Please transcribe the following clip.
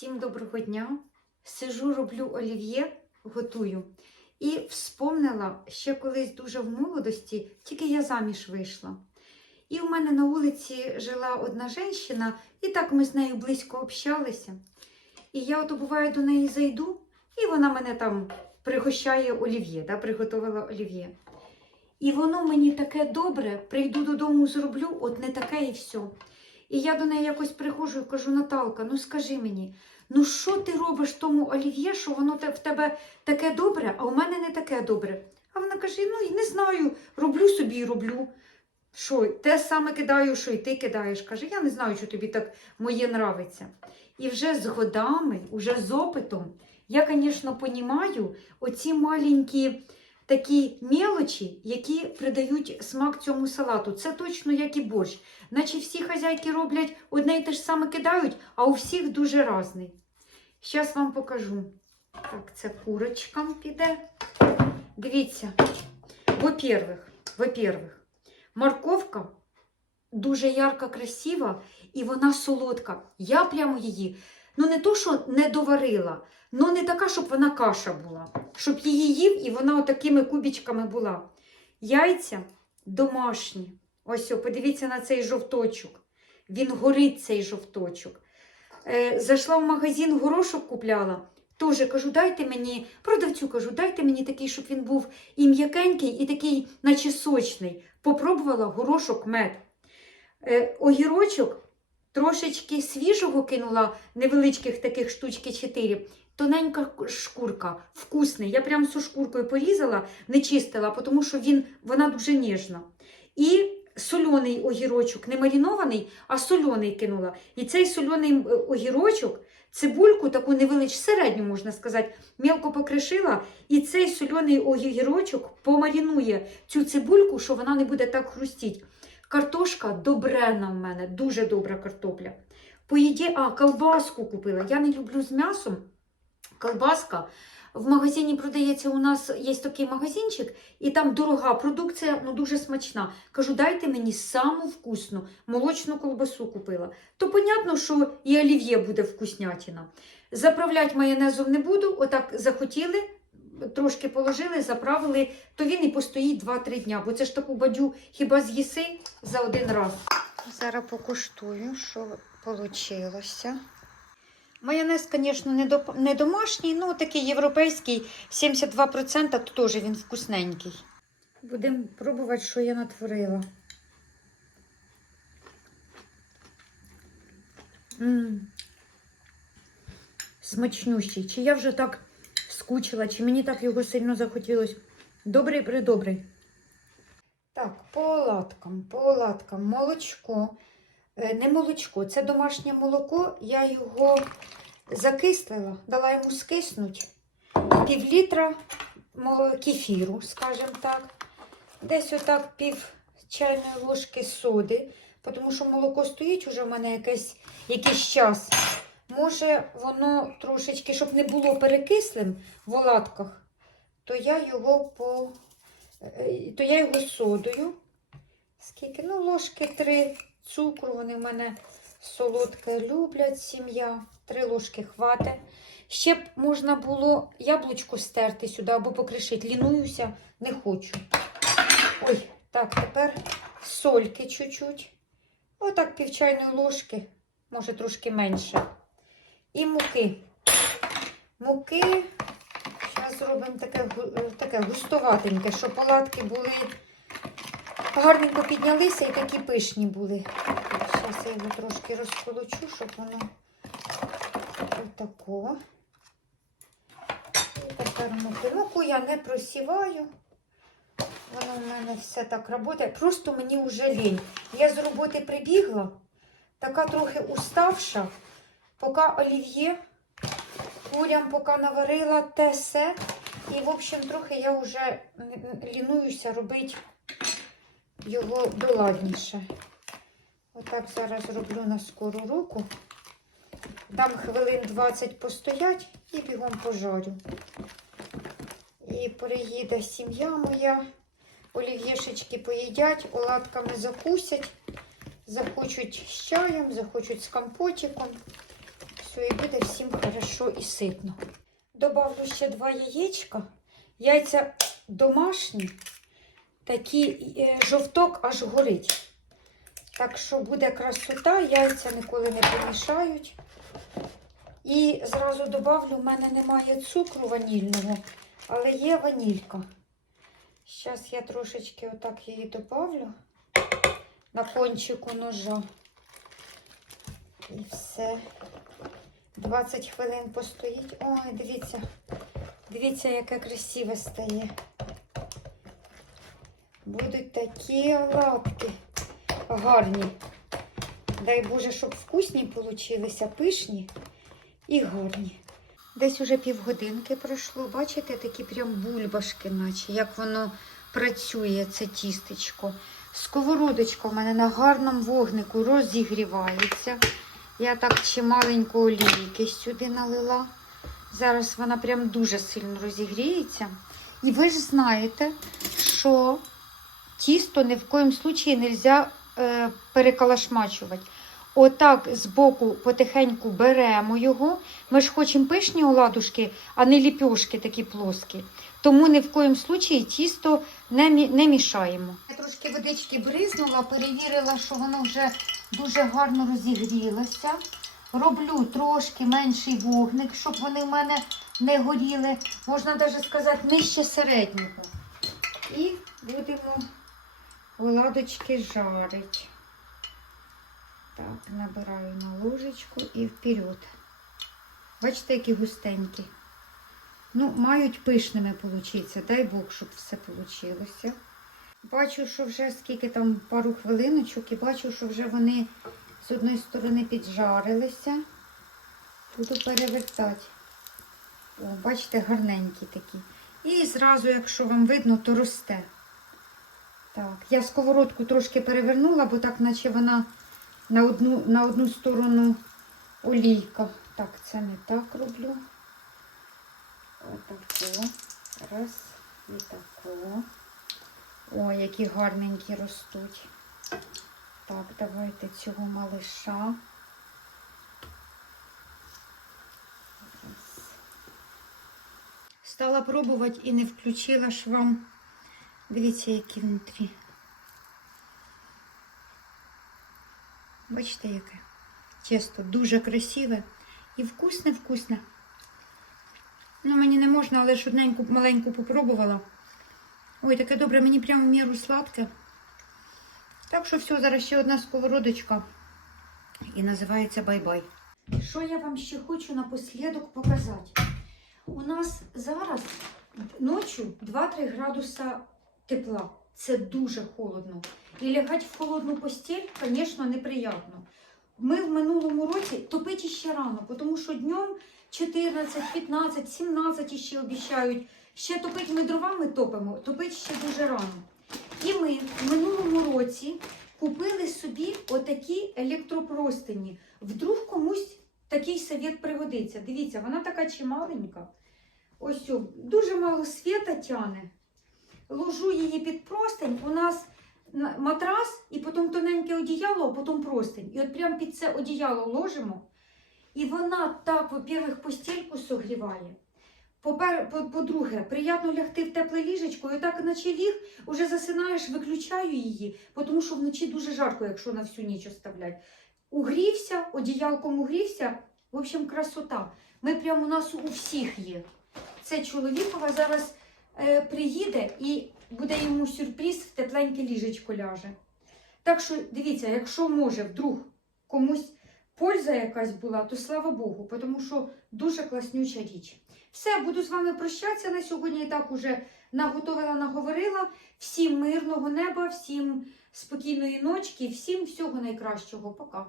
Всім доброго дня. Сижу, роблю олів'є, готую. І вспомнила ще колись дуже в молодості, тільки я заміж вийшла. І у мене на вулиці жила одна жінка, і так ми з нею близько общалися. І я ото буває до неї зайду, і вона мене там пригощає олів'є, да, приготувала олів'є. І воно мені таке добре, прийду додому, зроблю, от не таке і все. І я до неї якось приходжу і кажу: Наталка, ну скажи мені, ну що ти робиш тому олів'є, що воно в тебе таке добре, а у мене не таке добре. А вона каже: ну не знаю, роблю собі і роблю. Що, те саме кидаю, що і ти кидаєш. Каже, я не знаю, що тобі так моє нравиться. І вже з годами, уже з опитом, я, звісно, понімаю оці маленькі такі мелочі, які придають смак цьому салату. Це точно як і борщ. Наче всі хазяйки роблять одне і те ж саме кидають, а у всіх дуже різний. Зараз вам покажу. Так, це курочкам піде. Дивіться, во-первых, во-первых, морковка дуже ярка, красива і вона солодка. Я прямо її, ну не то, що не доварила, ну не така, щоб вона каша була. Щоб її їв і вона отакими кубічками була. Яйця домашні. Ось, подивіться на цей жовточок. Він горить, цей жовточок. Е, зайшла в магазин, горошок купляла. Тоже кажу, дайте мені, продавцю кажу, дайте мені такий, щоб він був і м'якенький, і такий, наче сочний. Попробувала горошок мед. Е, огірочок трошечки свіжого кинула, невеличких таких штучки 4. Тоненька шкурка, вкусний. Я прям зі шкуркою порізала, не чистила, тому що він, вона дуже ніжна. І сольоний огірочок, не маринований, а сольоний кинула. І цей сольоний е, огірочок, цибульку таку невеличку, середню, можна сказати, мілко покришила, і цей сольоний огірочок помарінує цю цибульку, що вона не буде так хрустіть. Картошка добрена в мене, дуже добра картопля. По їді, а, колбаску купила. Я не люблю з м'ясом. Колбаска. В магазині продається, у нас є такий магазинчик, і там дорога продукція, ну дуже смачна. Кажу, дайте мені саму вкусну молочну колбасу купила. То понятно, що і олів'є буде вкуснятина. Заправляти майонезом не буду, отак захотіли, трошки положили, заправили, то він і постоїть 2-3 дня, бо це ж таку бадю хіба з'їси за один раз. Зараз покуштую, що вийшло. Майонез, звісно, не, домашній, ну такий європейський, 72%, то теж він вкусненький. Будемо пробувати, що я натворила. М. Смачнющий. Чи я вже так скучила, чи мені так його сильно захотілося. Добрий придобрий. Так, по оладкам, по оладкам. Молочко. Е, Не молочко, це домашнє молоко. Я його закислила, дала йому скиснуть. Пів літра кефіру, скажімо так. Десь отак пів чайної ложки соди, тому що молоко стоїть уже в мене якесь, якийсь час. Може, воно трошечки, щоб не було перекислим в оладках, то я його по е, то я його содою. Скільки? Ну, ложки три цукру. Вони в мене солодке люблять сім'я. Три ложки хватить. Ще б можна було яблучко стерти сюди або покришити. Лінуюся, не хочу. Ой, так, тепер сольки чуть-чуть. Отак пів чайної ложки, може трошки менше. І муки. Муки. Зараз зробимо таке, таке густоватеньке, щоб оладки були гарненько піднялися і такі пишні були. Зараз я його трошки розколочу, щоб воно отако. І тепер муки. Муку я не просіваю. Воно в мене все так працює. Просто мені вже лінь. Я з роботи прибігла, така трохи уставша, поки олів'є, курям поки наварила те все. І, в общем, трохи я вже лінуюся робити його доладніше. Отак зараз роблю на скору руку. Дам хвилин 20 постоять і бігом пожарю. І приїде сім'я моя. Олів'єшечки поїдять, оладками закусять, захочуть з чаєм, захочуть з компотиком. Все, і буде всім хорошо і ситно. Добавлю ще два яєчка. Яйця домашні, такі е, жовток аж горить. Так що буде красота, яйця ніколи не помішають. І зразу добавлю, в мене немає цукру ванільного, але є ванілька. Зараз я трошечки отак її добавлю на кончику ножа. І все. 20 хвилин постоїть. Ой, дивіться, дивіться, яке красиве стає. Будуть такі оладки гарні. Дай Боже, щоб вкусні получилися, пишні і гарні. Десь уже півгодинки пройшло. Бачите, такі прям бульбашки, наче як воно працює, це тістечко. Сковородочка у мене на гарному вогнику розігрівається. Я так чималенько олійки сюди налила. Зараз вона прям дуже сильно розігріється. І ви ж знаєте, що тісто ні в коїм случаї не можна е, перекалашмачувати. Отак збоку потихеньку беремо його. Ми ж хочемо пишні оладушки, а не ліпьошки такі плоскі. Тому ні в коїм случаї тісто не, не мішаємо. Я трошки водички бризнула, перевірила, що воно вже дуже гарно розігрілося. Роблю трошки менший вогник, щоб вони в мене не горіли. Можна навіть сказати, нижче середнього. І будемо оладочки жарити. Так, набираю на ложечку і вперед. Бачите, які густенькі. Ну, мають пишними получитися. Дай Бог, щоб все вийшло. Бачу, що вже скільки там пару хвилиночок, і бачу, що вже вони з одної сторони піджарилися. Буду перевертати. О, бачите, гарненькі такі. І зразу, якщо вам видно, то росте. Так, я сковородку трошки перевернула, бо так, наче вона на одну, на одну сторону олійка. Так, це не так роблю. Отако. Раз. І тако. О, які гарненькі ростуть. Так, давайте цього малиша. Стала пробувати і не включила ж вам. Дивіться, які внутрі. Бачите, яке? Тісто дуже красиве і вкусне-вкусне. Ну, мені не можна, але ж одненьку маленьку попробувала. Ой, таке добре, мені прямо в міру сладке. Так що все, зараз ще одна сковородочка. І називається бай-бай. Що я вам ще хочу напослідок показати? У нас зараз ночі 2-3 градуса тепла. Це дуже холодно. І лягати в холодну постіль, звісно, неприємно. Ми в минулому році топити ще рано, тому що днем 14, 15, 17 ще обіцяють. Ще топити ми дровами топимо, топити ще дуже рано. І ми в минулому році купили собі отакі електропростині. Вдруг комусь такий совет пригодиться. Дивіться, вона така чималенька. Ось дуже мало світа тяне. Ложу її під простень. У нас матрас і потім тоненьке одіяло, а потім простень. І от прямо під це одіяло ложимо. І вона так, во-первых, постільку согріває. Попер- по- По-друге, приємно лягти в тепле ліжечко, і так наче ліг, уже засинаєш, виключаю її, тому що вночі дуже жарко, якщо на всю ніч оставлять. Угрівся, одіялком угрівся, в общем, красота. Ми прямо у нас у всіх є. Це чоловікова зараз е, приїде і буде йому сюрприз, в тепленьке ліжечко ляже. Так що, дивіться, якщо може вдруг комусь польза якась була, то слава Богу, тому що дуже класнюча річ. Все, буду з вами прощатися на сьогодні. І так уже наготовила, наговорила. Всім мирного неба, всім спокійної ночки, всім всього найкращого. Пока.